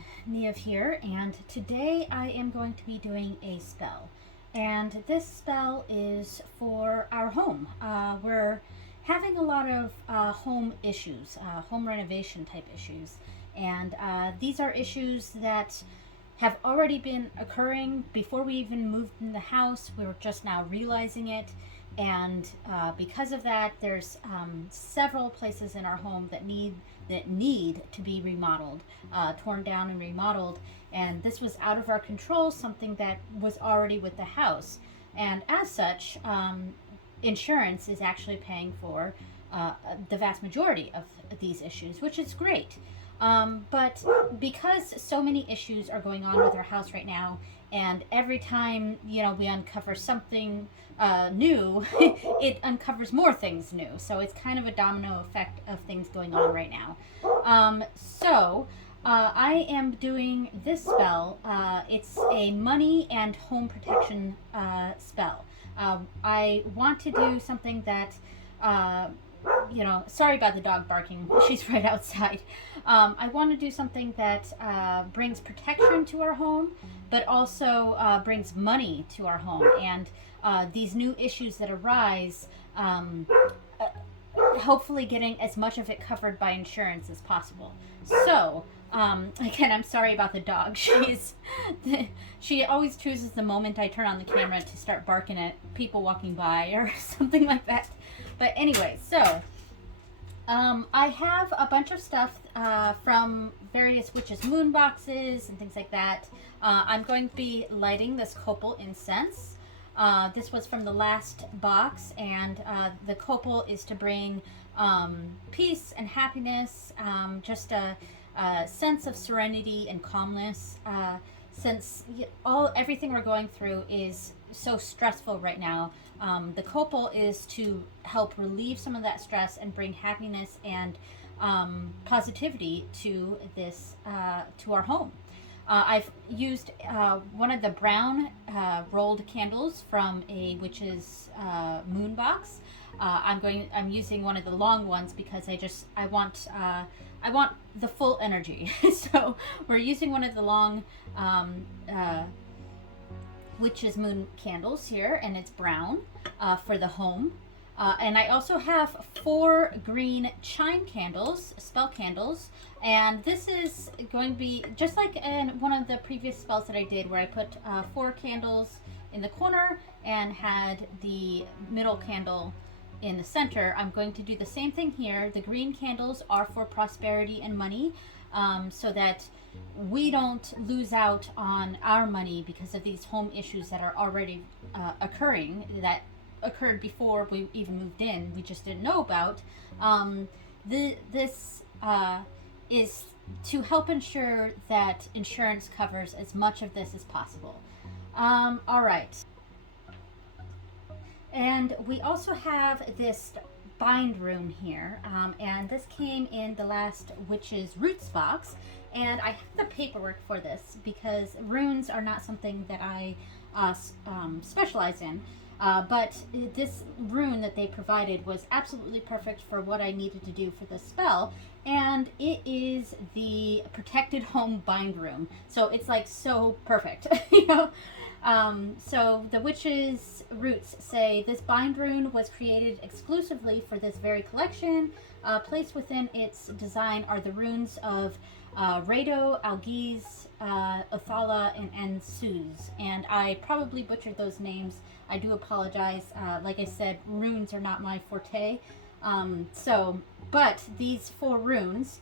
everyone, Niev here, and today I am going to be doing a spell. And this spell is for our home. We're having a lot of home issues, home renovation type issues. And these are issues that have already been occurring before we even moved in the house. We're just now realizing it. And because of that, there's several places in our home that need to be remodeled, torn down and remodeled. And this was out of our control, something that was already with the house. And as such, insurance is actually paying for the vast majority of these issues, which is great. But because so many issues are going on with our house right now, and every time, we uncover something new, it uncovers more things new. So it's kind of a domino effect of things going on right now. I am doing this spell. It's a money and home protection spell. I want to do something that, sorry about the dog barking. She's right outside. I want to do something that brings protection to our home, but also brings money to our home. And these new issues that arise, hopefully getting as much of it covered by insurance as possible. So, again, I'm sorry about the dog. She always chooses the moment I turn on the camera to start barking at people walking by or something like that. But anyway, so I have a bunch of stuff from various witches' moon boxes and things like that. I'm going to be lighting this Copal incense. This was from the last box, and the Copal is to bring peace and happiness, just a sense of serenity and calmness, since everything we're going through is so stressful right now. The Copal is to help relieve some of that stress and bring happiness and positivity to this to our home. I've used one of the brown rolled candles from a witch's moon box. I'm using one of the long ones because I want the full energy. So we're using one of the long witch's moon candles here, and it's brown for the home. And I also have 4 green chime candles, spell candles, and this is going to be just like in one of the previous spells that I did, where I put 4 candles in the corner and had the middle candle in the center. I'm going to do the same thing here. The green candles are for prosperity and money, so that we don't lose out on our money because of these home issues that are already occurring, that occurred before we even moved in, we just didn't know about. This is to help ensure that insurance covers as much of this as possible. All right. And we also have this bind rune here, and this came in the last Witch's Roots box, and I have the paperwork for this because runes are not something that I specialize in. But this rune that they provided was absolutely perfect for what I needed to do for this spell, and it is the Protected Home Bind Rune. So it's like so perfect, So the Witch's Roots say this bind rune was created exclusively for this very collection. Placed within its design are the runes of Rado, Algiz, Othala, and Suz. And I probably butchered those names. I do apologize. Like I said, runes are not my forte. But these 4 runes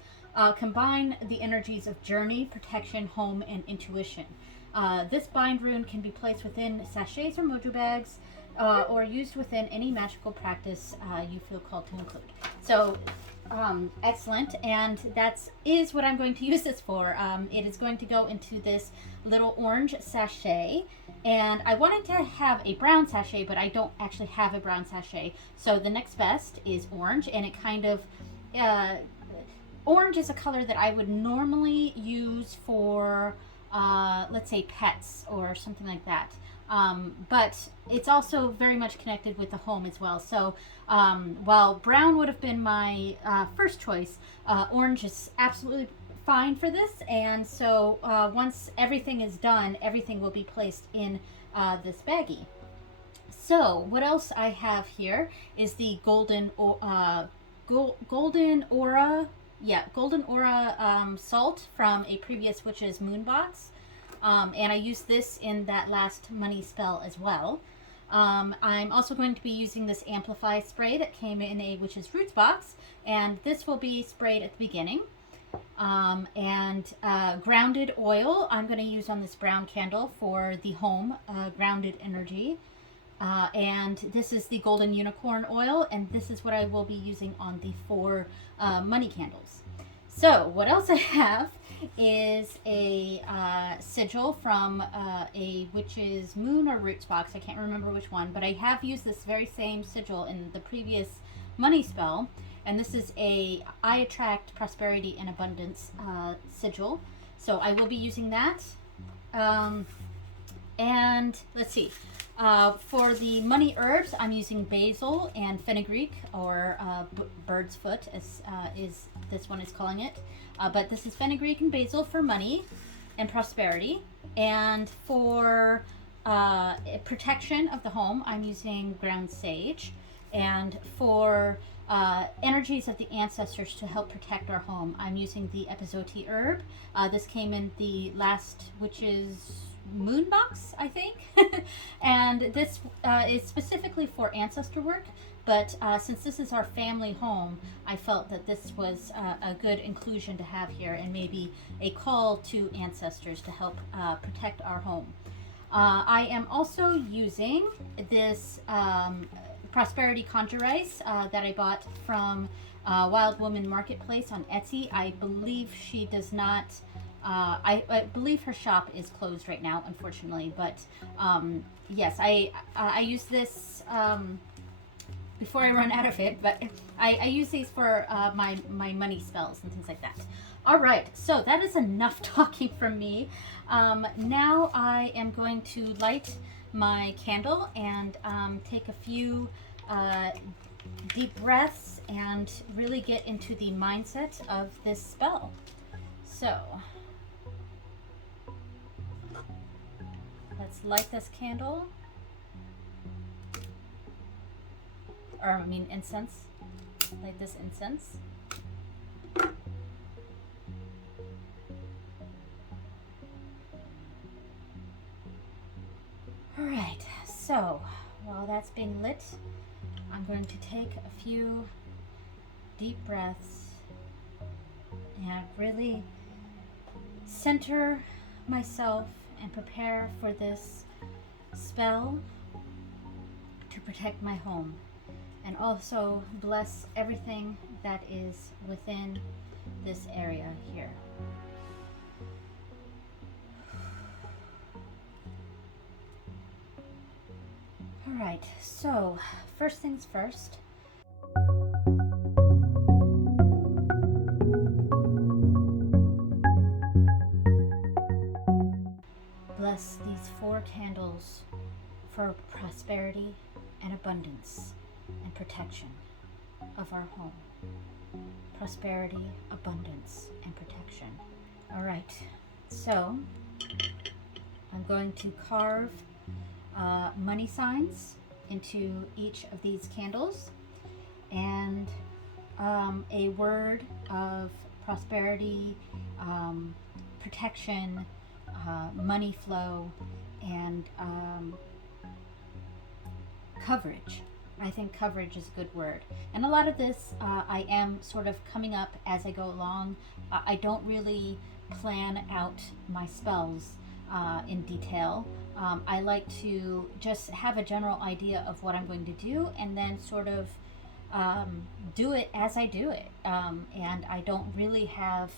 combine the energies of journey, protection, home, and intuition. This bind rune can be placed within sachets or mojo bags, or used within any magical practice you feel called to include. So, excellent, and that is what I'm going to use this for. It is going to go into this little orange sachet, and I wanted to have a brown sachet, but I don't actually have a brown sachet, so the next best is orange, and it kind of, orange is a color that I would normally use for, let's say, pets or something like that. But it's also very much connected with the home as well. So while brown would have been my first choice, orange is absolutely fine for this. And so once everything is done, everything will be placed in this baggie. So what else I have here is the golden aura salt from a previous witch's moon box. And I used this in that last money spell as well. I'm also going to be using this Amplify spray that came in a witch's roots box, and this will be sprayed at the beginning. Grounded oil I'm going to use on this brown candle for the home, grounded energy. And this is the golden unicorn oil, and this is what I will be using on the 4 money candles. So what else I have is a sigil from a witch's moon or roots box. I can't remember which one, but I have used this very same sigil in the previous money spell, and this is a I attract prosperity and abundance sigil. So I will be using that. And let's see. For the money herbs, I'm using basil and fenugreek, or bird's foot, as this one is calling it. But this is fenugreek and basil for money and prosperity. And for protection of the home, I'm using ground sage. And for energies of the ancestors to help protect our home, I'm using the Epazote Herb. This came in the last witch's moon box, I think. And this is specifically for ancestor work, but since this is our family home, I felt that this was a good inclusion to have here, and maybe a call to ancestors to help protect our home. I am also using this prosperity conjure rice that I bought from Wild Woman Marketplace on Etsy. I believe she does not I believe her shop is closed right now, unfortunately, but yes, I use this before I run out of it, but I use these for my money spells and things like that. All right, so that is enough talking from me. Now I am going to light my candle and take a few deep breaths and really get into the mindset of this spell. So let's light this candle, or I mean incense. Light this incense. All right, so while that's being lit, I'm going to take a few deep breaths and really center myself and prepare for this spell to protect my home, and also bless everything that is within this area here. All right, so first things first. Bless these 4 candles for prosperity and abundance and protection of our home. Prosperity, abundance, and protection. All right, so I'm going to carve money signs into each of these candles, and a word of prosperity, protection, money flow, and coverage. I think coverage is a good word. And a lot of this I am sort of coming up as I go along. I don't really plan out my spells in detail. I like to just have a general idea of what I'm going to do, and then sort of do it as I do it. And I don't really have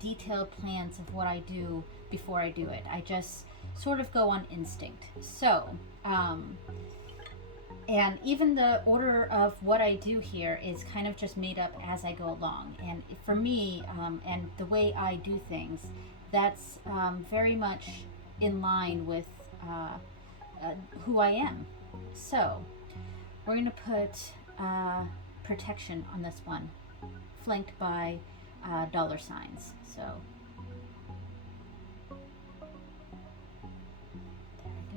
detailed plans of what I do before I do it. I just sort of go on instinct. So, and even the order of what I do here is kind of just made up as I go along. And for me, and the way I do things, that's very much in line with who I am. So we're going to put protection on this one, flanked by dollar signs. So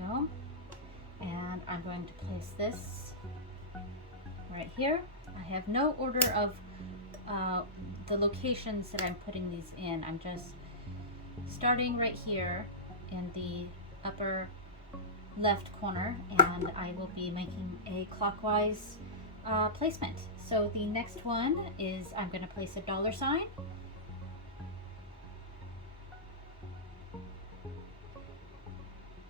go. And I'm going to place this right here. I have no order of the locations that I'm putting these in. I'm just starting right here in the upper left corner, and I will be making a clockwise placement. So the next one is I'm going to place a $sign.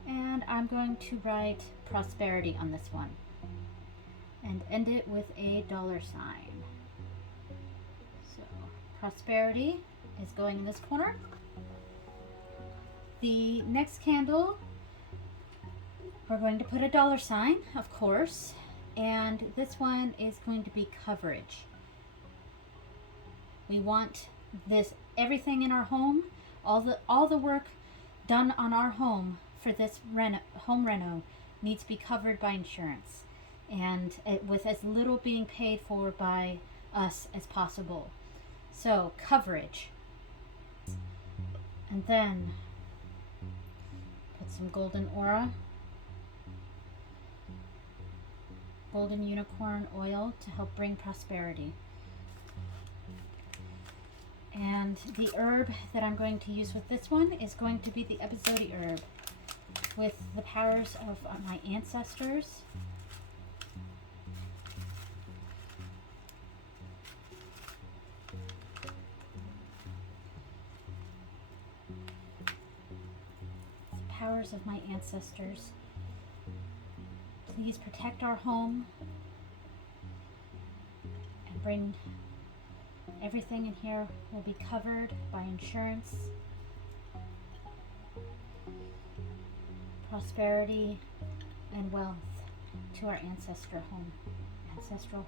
And I'm going to write prosperity on this one and end it with a $sign. So prosperity is going in this corner. The next candle, we're going to put a $sign, of course, and this one is going to be coverage. We want this, everything in our home, all the work done on our home for this home reno needs to be covered by insurance, and with as little being paid for by us as possible. So coverage, and then put some golden aura, golden unicorn oil to help bring prosperity. And the herb that I'm going to use with this one is going to be the Epazote Herb, with the powers of my ancestors. The powers of my ancestors. Please protect our home and bring everything in here will be covered by insurance. Prosperity and wealth to our ancestral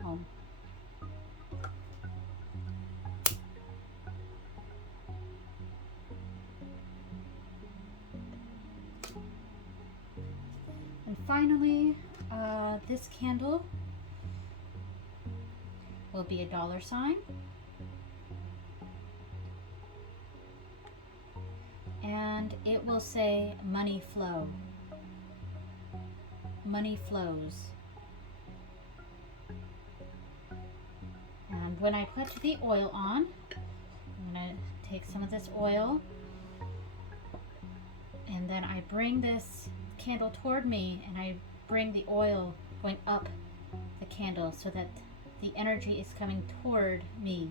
home. And finally, this candle will be a $sign. And it will say money flow. Money flows. And when I put the oil on, I'm going to take some of this oil, and then I bring this candle toward me, and I bring the oil going up the candle so that the energy is coming toward me.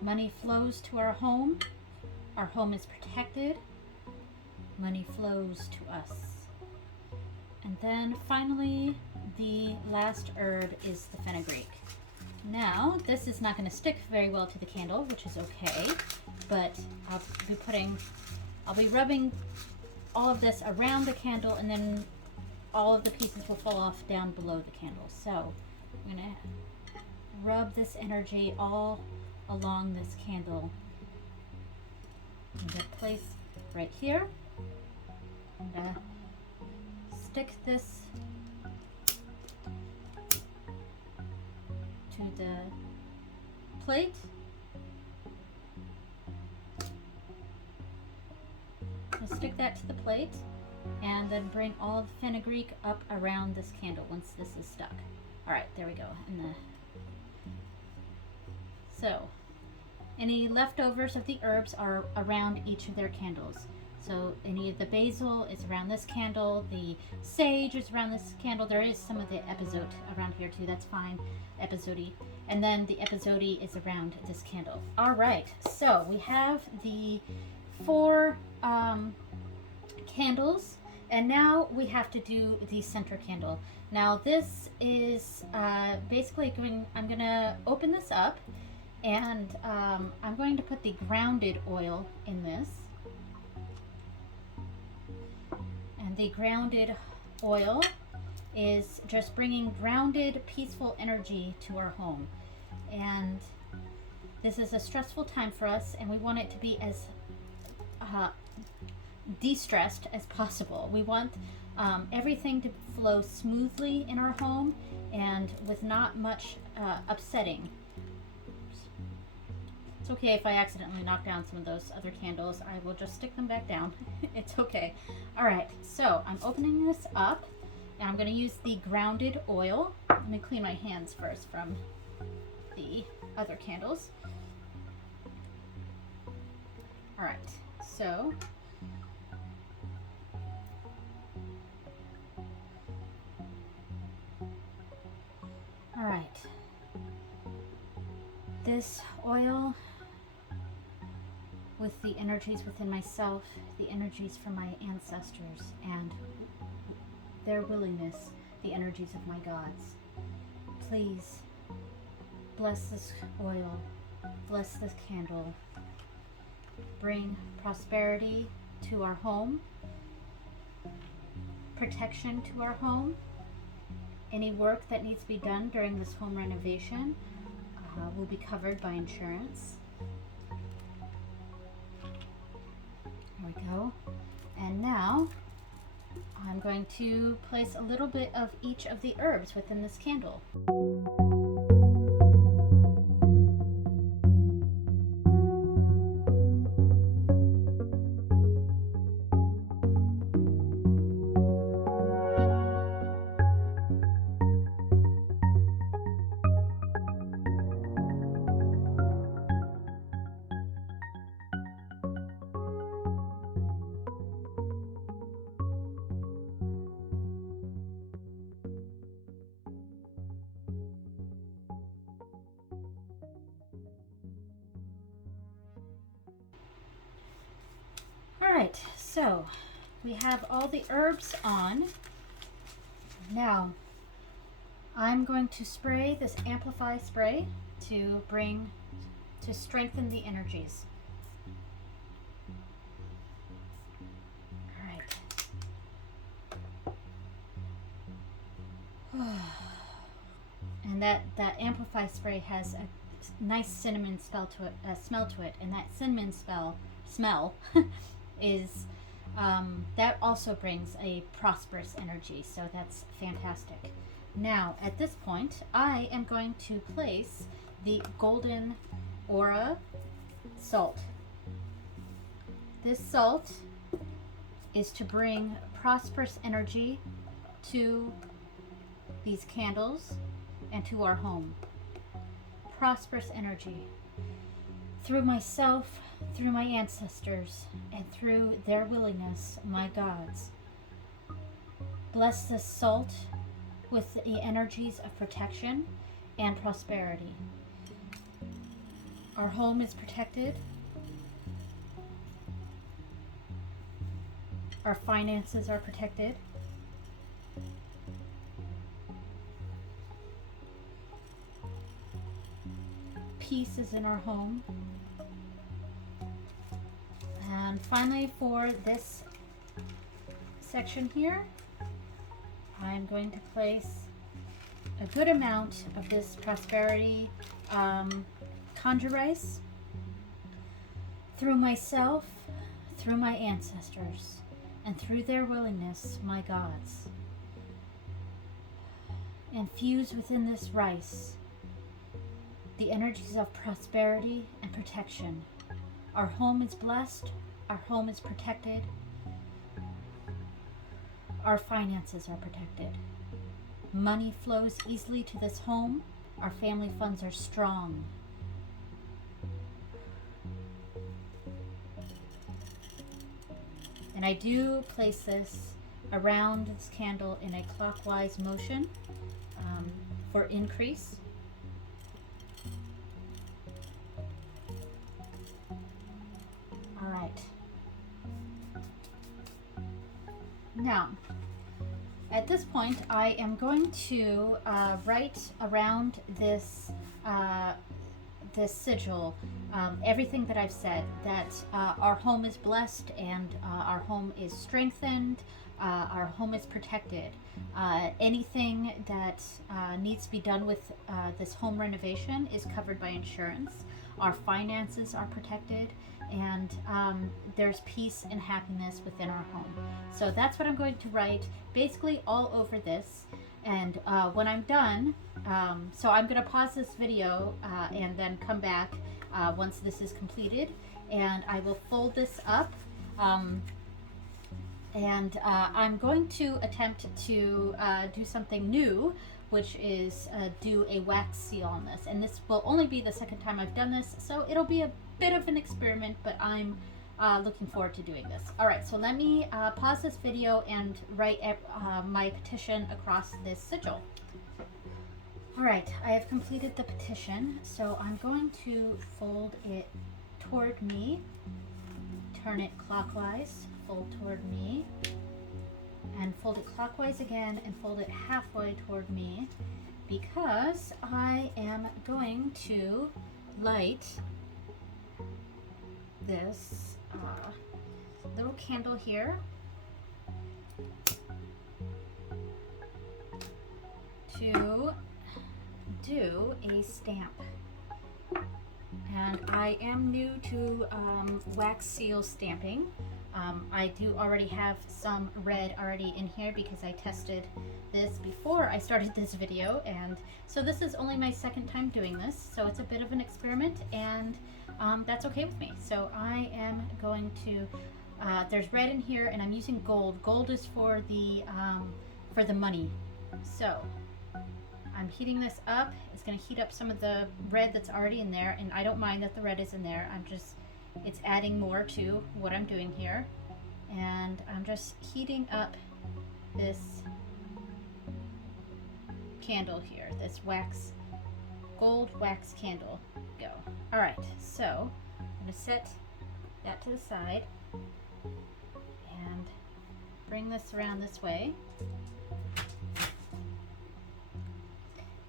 Money flows to our home. Our home is protected. Money flows to us. And then finally, the last herb is the fenugreek. Now, this is not going to stick very well to the candle, which is okay, but I'll be rubbing all of this around the candle, and then all of the pieces will fall off down below the candle. So I'm going to rub this energy all along this candle. I'm going to place right here. I'm going to stick this to the plate. I'll stick that to the plate, and then bring all the fenugreek up around this candle once this is stuck. Alright, there we go. So, any leftovers of the herbs are around each of their candles. So any of the basil is around this candle, the sage is around this candle. There is some of the epazote around here too, that's fine, epazote. And then the epazote is around this candle. All right, so we have the 4 candles, and now we have to do the center candle. Now this is basically I'm gonna open this up, and I'm going to put the grounded oil in this. And the grounded oil is just bringing grounded, peaceful energy to our home. And this is a stressful time for us, and we want it to be as de-stressed as possible. We want everything to flow smoothly in our home and with not much upsetting. It's okay if I accidentally knock down some of those other candles. I will just stick them back down. It's okay. All All right, so I'm opening this up, and I'm going to use the grounded oil. Let me clean my hands first from the other candles. All right, so all right, this oil with the energies within myself, the energies from my ancestors, and their willingness, the energies of my gods. Please bless this oil, bless this candle, bring prosperity to our home, protection to our home. Any work that needs to be done during this home renovation will be covered by insurance. There we go. And now I'm going to place a little bit of each of the herbs within this candle. Alright, so we have all the herbs on. Now, I'm going to spray this Amplify spray to strengthen the energies. Alright. And that Amplify spray has a nice cinnamon smell to it, and that cinnamon smell is that also brings a prosperous energy, so that's fantastic. Now at this point I am going to place the golden aura salt. This salt is to bring prosperous energy to these candles and to our home. Prosperous energy through myself, through my ancestors, and through their willingness, my gods. Bless this salt with the energies of protection and prosperity. Our home is protected. Our finances are protected. Peace is in our home. And finally, for this section here, I'm going to place a good amount of this prosperity conjure rice through myself, through my ancestors, and through their willingness, my gods. Infuse within this rice the energies of prosperity and protection. Our home is blessed, our home is protected, our finances are protected. Money flows easily to this home, our family funds are strong. And I do place this around this candle in a clockwise motion for increase. All right. Now, at this point, I am going to write around this this sigil everything that I've said, that our home is blessed and our home is strengthened, our home is protected. Anything that needs to be done with this home renovation is covered by insurance. Our finances are protected, and there's peace and happiness within our home. So that's what I'm going to write basically all over this. And when I'm done, so I'm going to pause this video and then come back once this is completed, and I will fold this up And I'm going to attempt to do something new, which is do a wax seal on this. And this will only be the second time I've done this, so it'll be a bit of an experiment, but I'm looking forward to doing this. Alright, so let me pause this video and write my petition across this sigil. Alright, I have completed the petition, so I'm going to fold it toward me, turn it clockwise, fold toward me, and fold it clockwise again and fold it halfway toward me, because I am going to light this little candle here to do a stamp. And I am new to wax seal stamping. I do already have some red already in here because I tested this before I started this video, and so this is only my second time doing this, so it's a bit of an experiment, and that's okay with me. So I am going to there's red in here, and I'm using gold. Gold is for the money. So I'm heating this up. It's going to heat up some of the red that's already in there, and I don't mind that the red is in there. It's adding more to what I'm doing here. And I'm just heating up this candle here, this gold wax candle. Go. Alright, so I'm going to set that to the side and bring this around this way.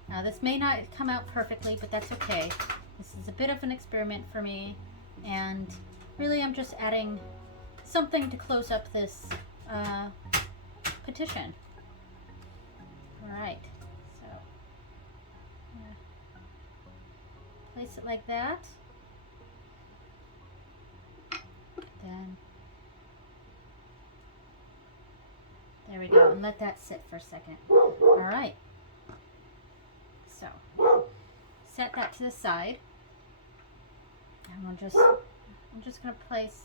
Now this may not come out perfectly, but that's okay. This is a bit of an experiment for me, and really I'm just adding something to close up this petition. Alright, so I'm gonna place it like that. Then there we go, and let that sit for a second. Alright. So, set that to the side, and I'm just going to place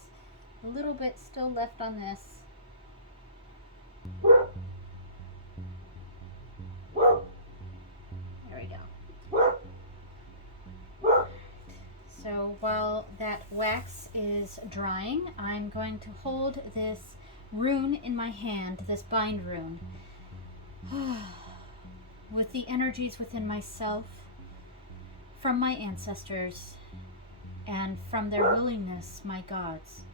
a little bit still left on this. There we go. So while that wax is drying, I'm going to hold this rune in my hand, this bind rune. With the energies within myself, from my ancestors, and from their willingness, my gods.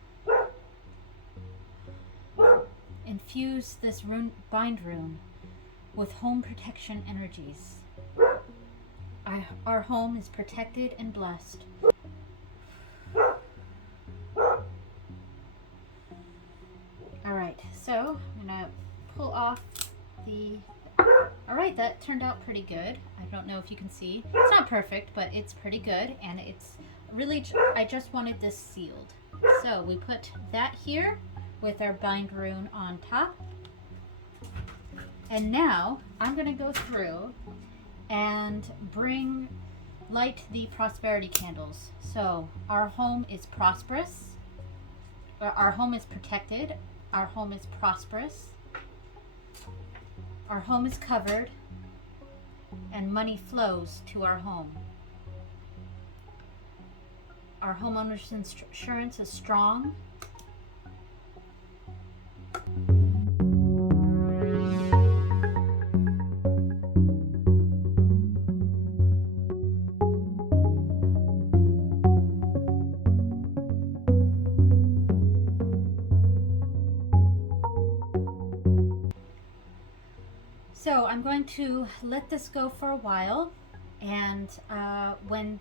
Infuse this bind rune with home protection energies. Our home is protected and blessed. Alright, so I'm going to pull off the... Alright, that turned out pretty good. I don't know if you can see. It's not perfect, but it's pretty good, and it's really, I just wanted this sealed. So we put that here with our bind rune on top. And now I'm going to go through and light the prosperity candles. So our home is prosperous. Our home is protected. Our home is prosperous. Our home is covered, and money flows to our home. Our homeowner's insurance is strong. So I'm going to let this go for a while, and when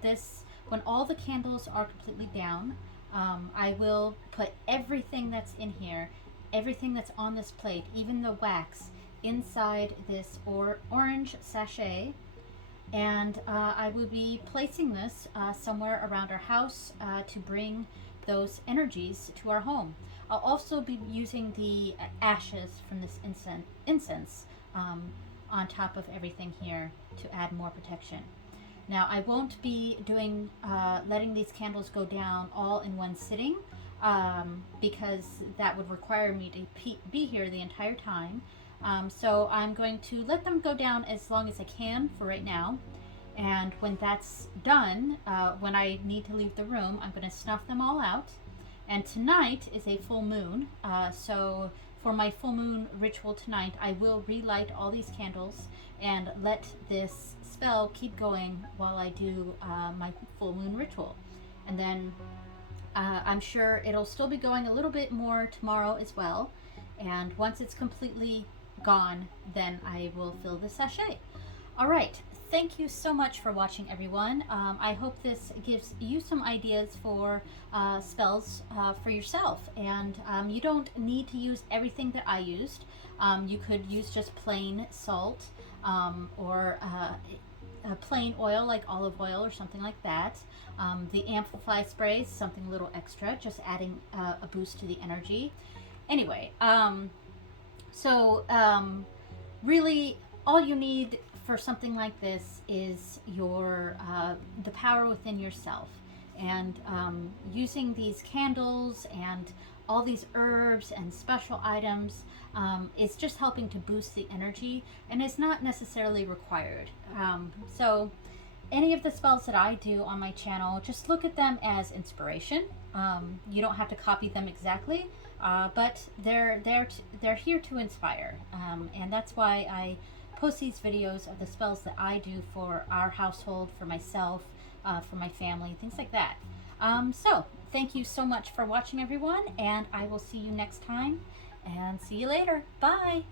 all the candles are completely down, I will put everything that's in here, everything that's on this plate, even the wax, inside this orange sachet, and I will be placing this somewhere around our house to bring those energies to our home. I'll also be using the ashes from this incense on top of everything here to add more protection. Now I won't be doing letting these candles go down all in one sitting. because that would require me to be here the entire time. So I'm going to let them go down as long as I can for right now. And when that's done, when I need to leave the room, I'm going to snuff them all out. And tonight is a full moon, so for my full moon ritual tonight, I will relight all these candles and let this spell keep going while I do my full moon ritual. And then I'm sure it'll still be going a little bit more tomorrow as well. And once it's completely gone, then I will fill the sachet. All right. Thank you so much for watching, everyone. I hope this gives you some ideas for spells for yourself. And you don't need to use everything that I used. You could use just plain salt or plain oil like olive oil or something like that. The Amplify spray is something a little extra, just adding a boost to the energy. Anyway, really all you need for something like this is your the power within yourself, and using these candles and all these herbs and special items is just helping to boost the energy, and is not necessarily required. So any of the spells that I do on my channel, just look at them as inspiration. You don't have to copy them exactly, but they're here to inspire, and that's why I post these videos of the spells that I do for our household, for myself, for my family, things like that. So thank you so much for watching, everyone, and I will see you next time, and see you later. Bye.